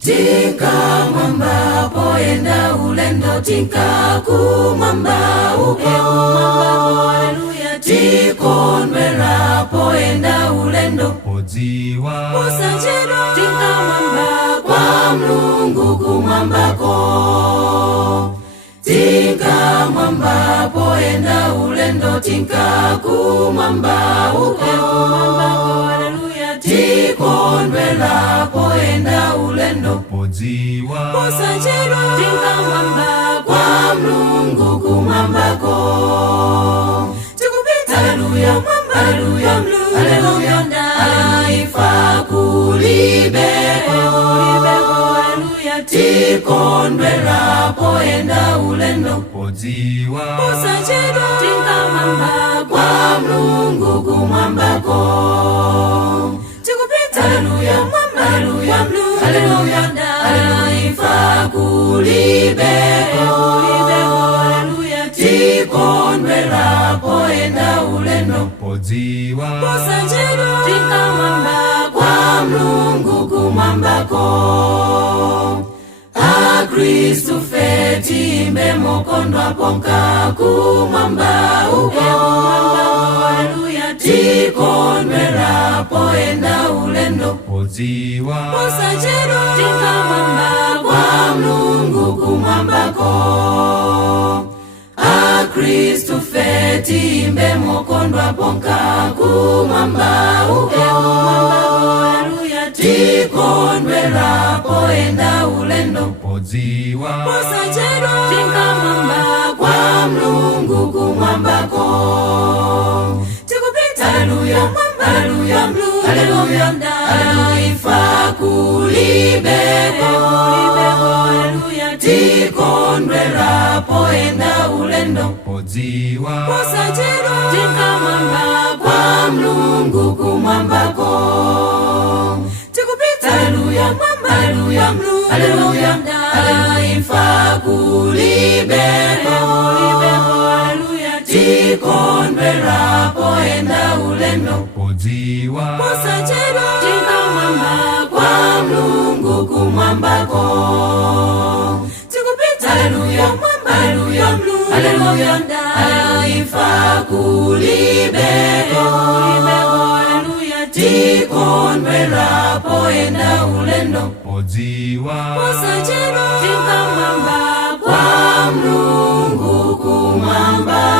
Tika mwamba poenda ulendo, tika kumwamba haleluya. Tikondwera poenda ulendo, odziwa usachedwa. Tika mwamba kwa Mulungu kumwambako, tika mwamba poenda ulendo, tika kumwamba haleluya. Tikondwera poenda ulendo, odziwa usachedwa. Tika mwamba kwa Mulungu kumwambako, tikupita haleluya mwamba haleluya. Ndaifa kulibeko haleluya. Tikondwera poenda ulendo, odziwa usachedwa. Tika mwamba kwa Mulungu kumwambako, tikupita haleluya mwamba haleluya. Ndaifa kulibeko haleluya. Tikondwera poenda ulendo, odziwa usachedwa. Tika mwamba kwa Mulungu kumwambako, Kristu fetimbe mokondwa ponka kumwamba haleluya. Tikondwera poenda ulendo, odziwa usachedwa. Tika mwamba kwa Mulungu kumwambako, Kristu fetimbe mokondwa ponka kumwamba haleluya. Tikondwera poenda ulendo, odziwa usachedwa. Tika mwamba kwa Mulungu kumwambako, tikupita haleluya mwamba haleluya. Ndaifa kulibeko haleluya. Tikondwera poenda ulendo, odziwa usachedwa. Tika mwamba kwa Mulungu kumwambako, tikupita haleluya mwamba haleluya. Ndaifa kulibeko haleluya. Tikondwera poenda ulendo, odziwa usachedwa. Tika mwamba kwa Mulungu kumwambako, tikupita haleluya mwamba haleluya. Ndaifa kulibeko haleluya. Tikondwera poenda ulendo, odziwa usachedwa. Tika mwamba kwa Mulungu kumwambako.